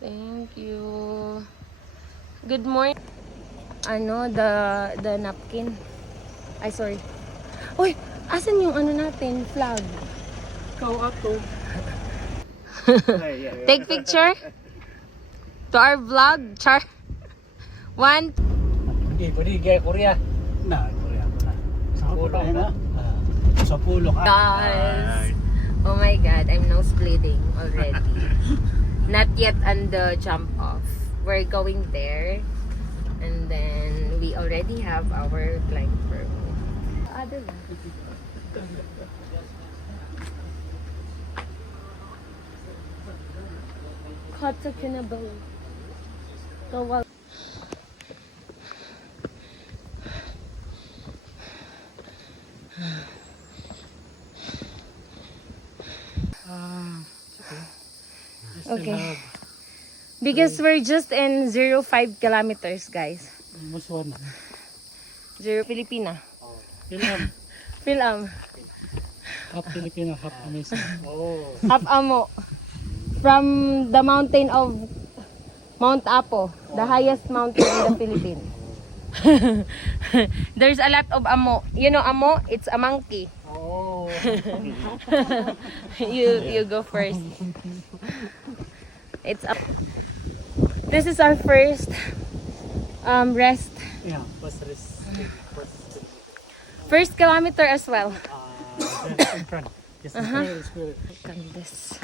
Thank you. Good morning. Ano, the napkin. Ay, sorry. Uy, asan yung ano natin? Flag. Ikaw ako. Take picture to our vlog. Char. One. Pwede gaya Korea. Korea ko na. Sa pulo na. Sa pulo ka. Guys. Oh my God, I'm nose bleeding already. Not yet on the jump off. We're going there. And then we already have our flight permit. Other one. Kata Kinabalu. Kawal. Okay. Because we're just in 0.5 kilometers, guys. Mas one. 0 Filipina. Film. Film. Half Filipino, half Amazing. Oh. Half Amo. From the mountain of Mount Apo, the highest mountain in the Philippines. There's a lot of Amo. You know Amo? It's a monkey. Oh. You go first. This is our first rest. Yeah, first rest. First kilometer as well. In front. Just spirit. On this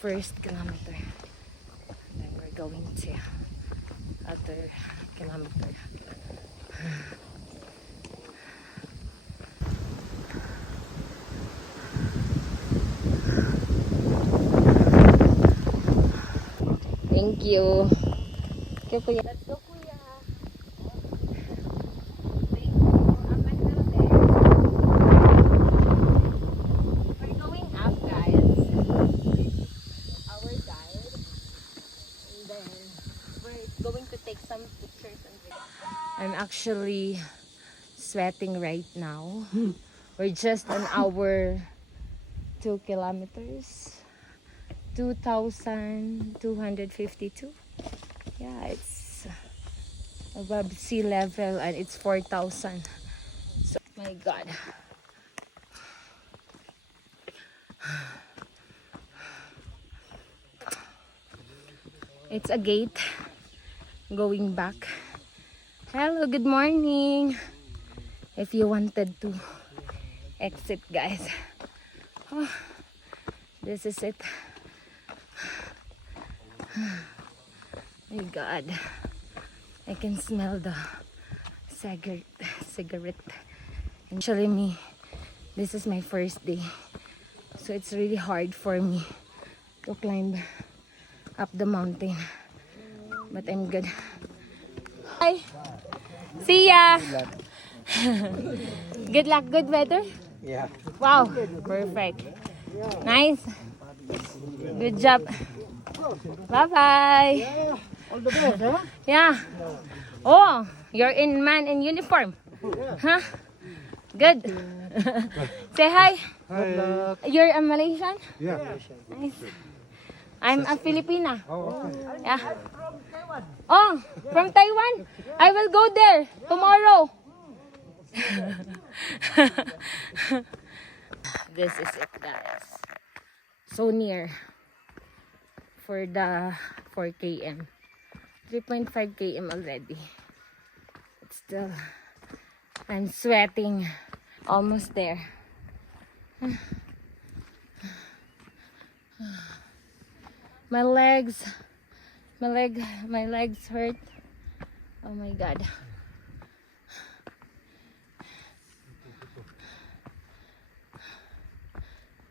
first kilometer. Then we're going to other kilometer. Thank you. Okay, kuya. Let's go, kuya. Thank you. Up until there. We're going up, guys. Our guide. And then we're going to take some pictures and videos. I'm actually sweating right now. We're just on our 2 kilometers. 2,252. Yeah, it's above sea level and it's 4,000. So, my God. It's a gate going back. Hello, good morning. If you wanted to exit, guys. Oh, this is it. My God, I can smell the cigarette. Actually, this is my first day, so it's really hard for me to climb up the mountain, but I'm good. Bye. See ya. Good luck. Good weather. Yeah. Wow, perfect. Nice. Good job. Bye-bye. All the best, huh? Yeah. Oh, you're in man in uniform. Huh? Good. Say hi. Hi. You're a Malaysian? Yeah. Nice. I'm a Filipina. Oh, okay. Yeah. Oh, from Taiwan? I will go there tomorrow. This is it, guys. So near for the 4 km. 3.5 km already. It's still, I'm sweating. Almost there. My legs hurt. Oh my God.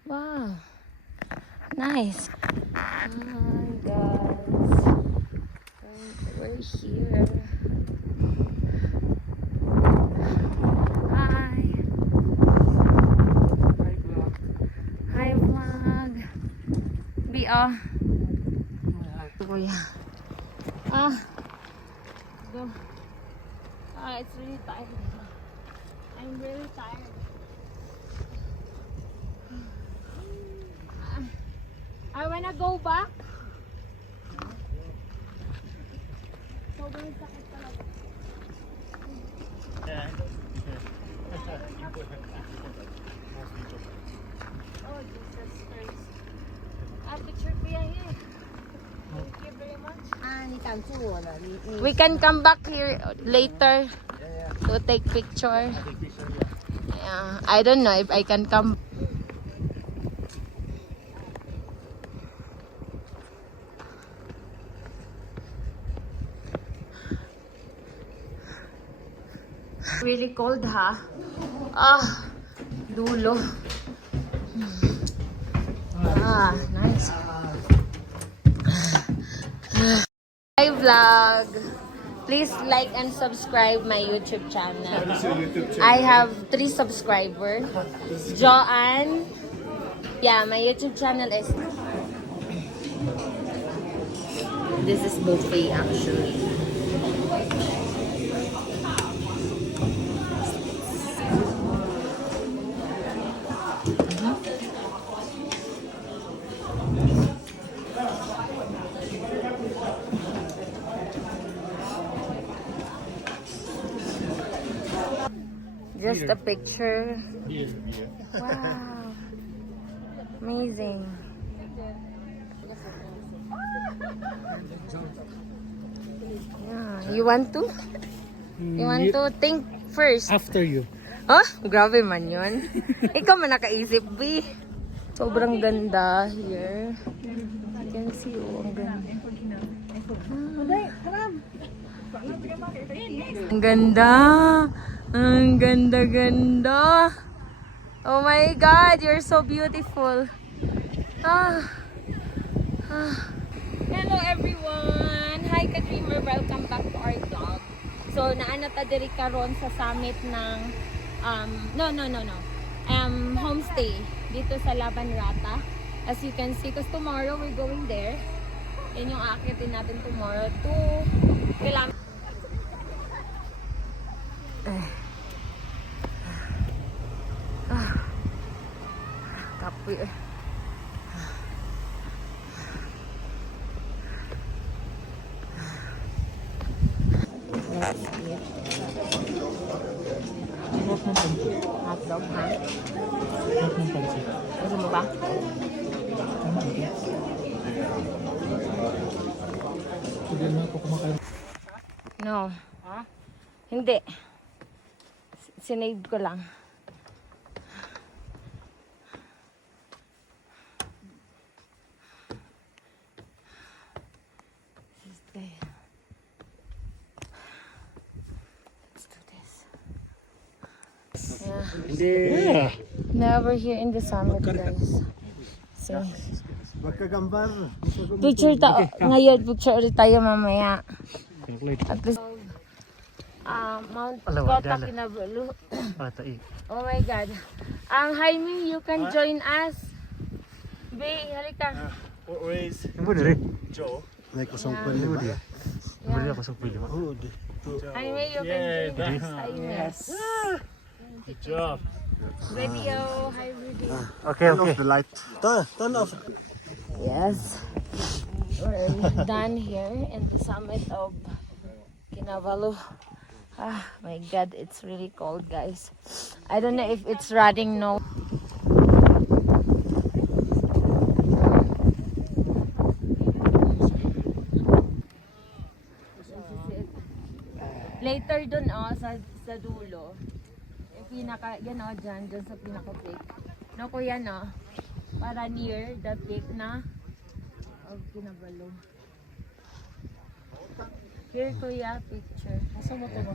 Wow. Nice. Hi guys. We're here. Hi. Hi vlog. Kuya. Go. It's really tired. I'm really tired. I wanna go back. Oh, Jesus Christ. Picture kuya here. Thank you very much. We can come back here later to take picture. Yeah, I don't know if I can come. Really cold, ha? Ah, dulo. Ah, nice. Hi vlog. Please like and subscribe my YouTube channel. I have 3 subscribers. Joanne. Yeah, my YouTube channel is. This is buffet actually. Just a picture. Wow. Amazing. Yeah. You want to? You want to think first? After you. Huh? Grabe man yun. Ikaw man nakaisip, B. Sobrang ganda here. You can see, oh, ang ganda. Ang ganda. Ang ganda-ganda. Oh my God, you're so beautiful. Ah. Ah. Hello everyone. Hi ka-dreamer. Welcome back to our vlog. So, naanata diri karon sa summit ng homestay dito sa Laban Rata. As you can see, because tomorrow we're going there. Yan yung aakitin natin tomorrow to kailangan. Kapoy eh. Hotdog, ha? Gusto mo ba? No. Ha? Hindi. Sinave ko lang. Yeah. Never here in the summit, guys. So, Magkagambar. picture ngayon, picture ulit tayo mamaya. At least, Mount Kota Kinabalu. Oh my God. Jaime, you can join us. Be, halika. Always. Joe. May kusong pwede ba? Oo, di. Jaime, you can join us. Yes. Good job. Video. Hi, video. Okay, Turn off the light. Turn off. Yes. We're done here in the summit of Kinabalu. Ah, my God, it's really cold, guys. I don't know if it's running now. Later dun, sa dulo. Yung pinaka, yan dyan sa pinaka-peak. No, kuya, no? Para near the peak na of Kinabalu. Here, kuya, picture. Asa mo ko ba?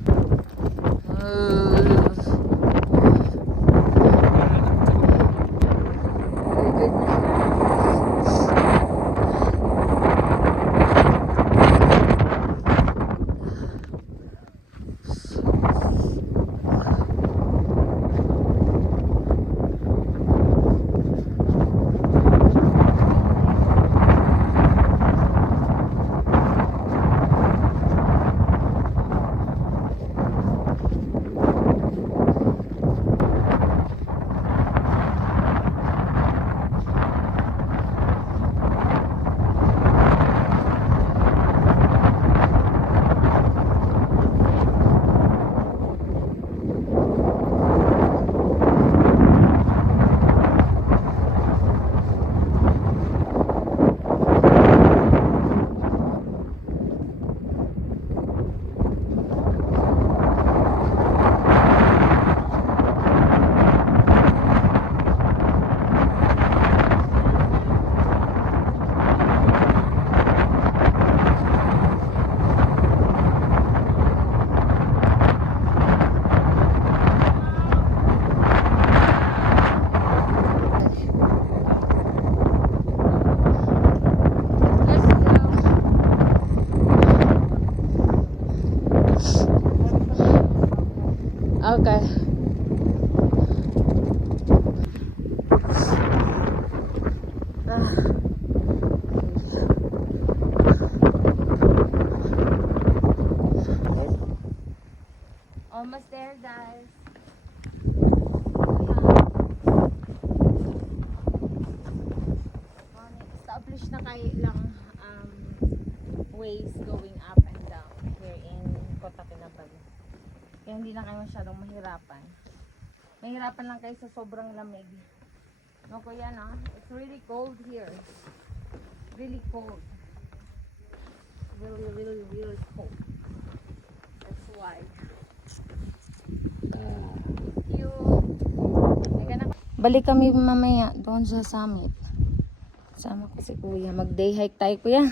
lang ways going up and down here in Kota Kinabalu. Kaya hindi lang kayo masyadong mahirapan. Mahirapan lang kayo sa sobrang lamig. No, kuya, no? It's really cold here. Really cold. Really, really, really cold. That's why. Thank you. Balik kami mamaya doon sa summit. Sama ko si kuya. Mag-day hike tayo, kuya.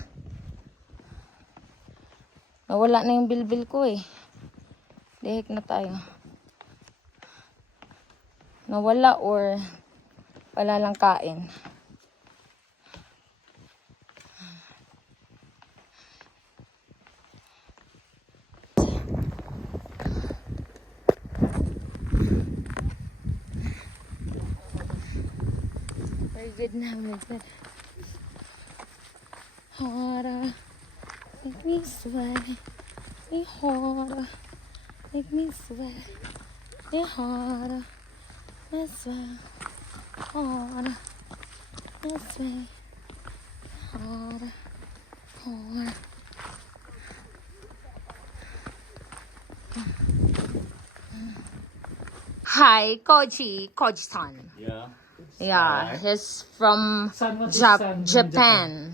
Nawala na yung bilbil ko eh. Day hike na tayo. Nawala or wala lang kain. Very good na, very good. Harder, make me sweat. Me harder, make me sweat. Me harder, me sweat. Harder, me sweat. Harder, harder. Hi, Koji-san. Yeah. Yeah, he's from San, what is San in Japan.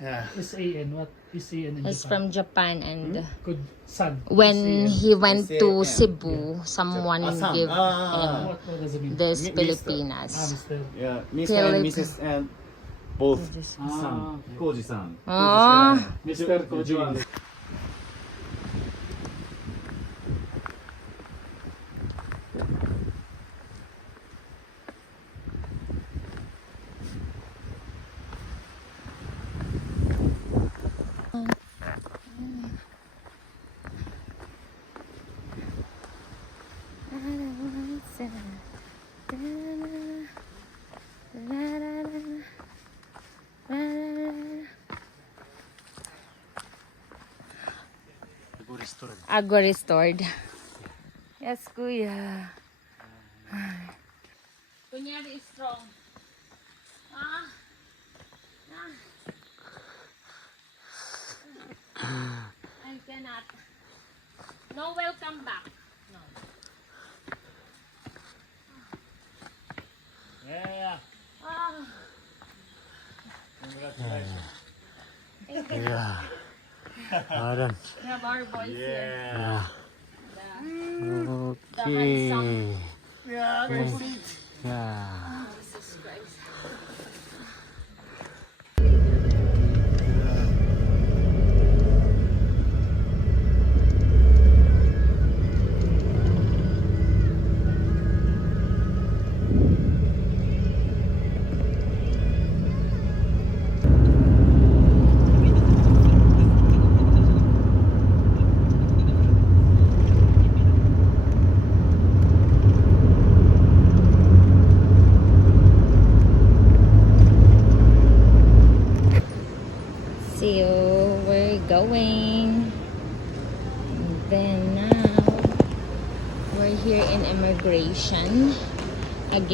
Yeah. S-A-N, what is A-N in He's Japan? from Japan, and Good San. when S-A-N. he went to S-A-N. Cebu, someone San. gave him What does it mean? this Mister. Pilipinas. Mister. Yeah, Mr. and Philip. Mrs. and both Ah, son, Koji-san. Oh, Mr. Koji. Agua restored. Yes, kuya. Kunyari is strong. Ah. I cannot. No welcome back. No. Yeah. Ah. Congratulations. Yeah. Ayan. We have our boys here. Yeah. The Okay. handsome. Yeah, good seat. Yeah. Jesus Christ. See you. We're going. And then now we're here in immigration again.